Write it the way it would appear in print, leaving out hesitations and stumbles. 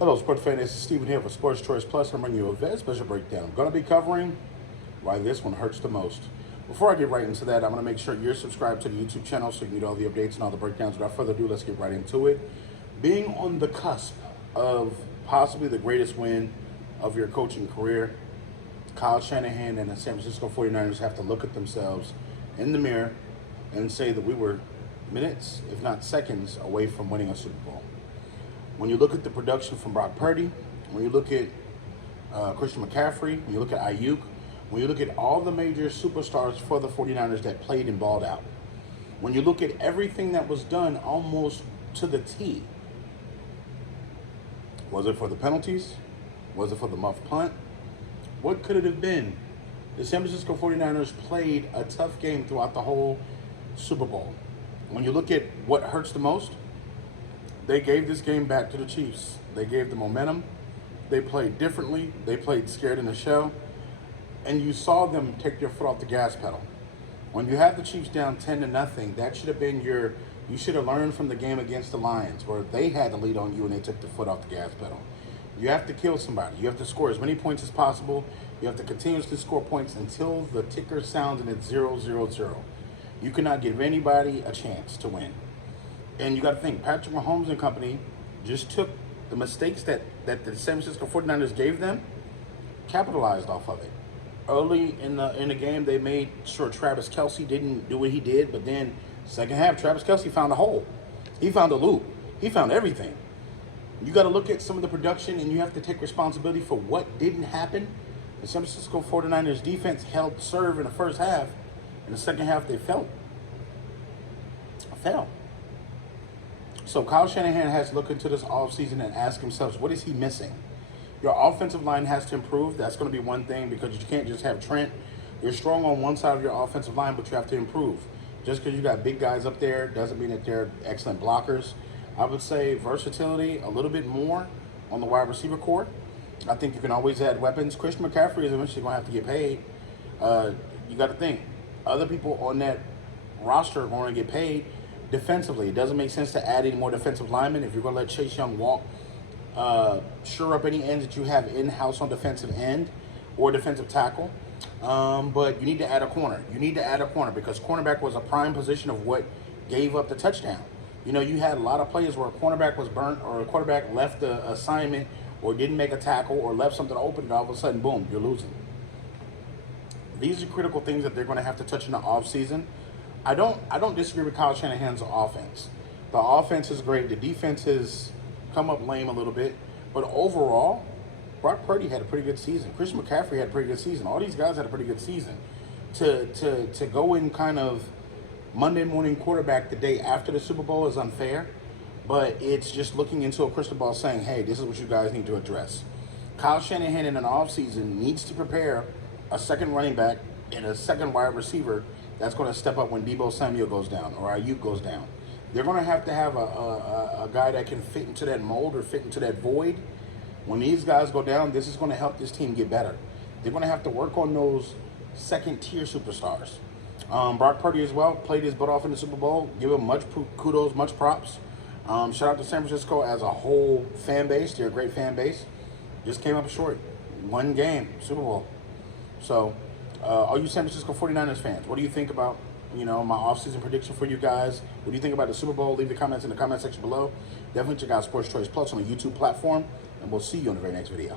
Hello, sports fan. This is Steven here for Sports Choice Plus. I'm bringing you a very special breakdown. I'm going to be covering why this one hurts the most. Before I get right into that, I'm going to make sure you're subscribed to the YouTube channel so you can get all the updates and all the breakdowns. Without further ado, let's get right into it. Being on the cusp of possibly the greatest win of your coaching career, Kyle Shanahan and the San Francisco 49ers have to look at themselves in the mirror and say that we were minutes, if not seconds, away from winning a Super Bowl. When you look at the production from Brock Purdy, when you look at Christian McCaffrey, when you look at Ayuk, when you look at all the major superstars for the 49ers that played and balled out, when you look at everything that was done almost to the T, was it for the penalties? Was it for the muff punt? What could it have been? The San Francisco 49ers played a tough game throughout the whole Super Bowl. When you look at what hurts the most, they gave this game back to the Chiefs. They gave the momentum. They played differently. They played scared in the shell. And you saw them take their foot off the gas pedal. When you have the Chiefs down 10-0, that should have been you should have learned from the game against the Lions where they had the lead on you and they took the foot off the gas pedal. You have to kill somebody. You have to score as many points as possible. You have to continuously score points until the ticker sounds and it's 0-0-0. You cannot give anybody a chance to win. And you got to think, Patrick Mahomes and company just took the mistakes that the San Francisco 49ers gave them, capitalized off of it. Early in the game, they made sure Travis Kelce didn't do what he did, but then second half, Travis Kelce found a hole. He found a loop. He found everything. You got to look at some of the production, and you have to take responsibility for what didn't happen. The San Francisco 49ers defense held serve in the first half. In the second half, they fell. So Kyle Shanahan has to look into this offseason and ask himself, what is he missing? Your offensive line has to improve. That's going to be one thing because you can't just have Trent. You're strong on one side of your offensive line, but you have to improve. Just because you got big guys up there doesn't mean that they're excellent blockers. I would say versatility a little bit more on the wide receiver core. I think you can always add weapons. Christian McCaffrey is eventually going to have to get paid. You got to think, other people on that roster are going to get paid. Defensively, it doesn't make sense to add any more defensive linemen if you're going to let Chase Young walk. Shore up any ends that you have in-house on defensive end or defensive tackle. But you need to add a corner. You need to add a corner because cornerback was a prime position of what gave up the touchdown. You know, you had a lot of players where a cornerback was burnt or a quarterback left the assignment or didn't make a tackle or left something open and all of a sudden, boom, you're losing. These are critical things that they're going to have to touch in the offseason. I don't disagree with Kyle Shanahan's offense. The offense is great. The defense has come up lame a little bit. But overall, Brock Purdy had a pretty good season. Christian McCaffrey had a pretty good season. All these guys had a pretty good season. To go in kind of Monday morning quarterback the day after the Super Bowl is unfair. But it's just looking into a crystal ball saying, hey, this is what you guys need to address. Kyle Shanahan in an offseason needs to prepare a second running back and a second wide receiver that's going to step up when Deebo Samuel goes down or Ayuk goes down. They're going to have a guy that can fit into that mold or fit into that void. When these guys go down, this is going to help this team get better. They're going to have to work on those second-tier superstars. Brock Purdy as well played his butt off in the Super Bowl. Give him much kudos, much props. Shout out to San Francisco as a whole fan base. They're a great fan base. Just came up short. One game, Super Bowl. So, all you San Francisco 49ers fans, what do you think about, my offseason prediction for you guys? What do you think about the Super Bowl? Leave the comments in the comment section below. Definitely check out Sports Choice Plus on the YouTube platform, and we'll see you on the very next video.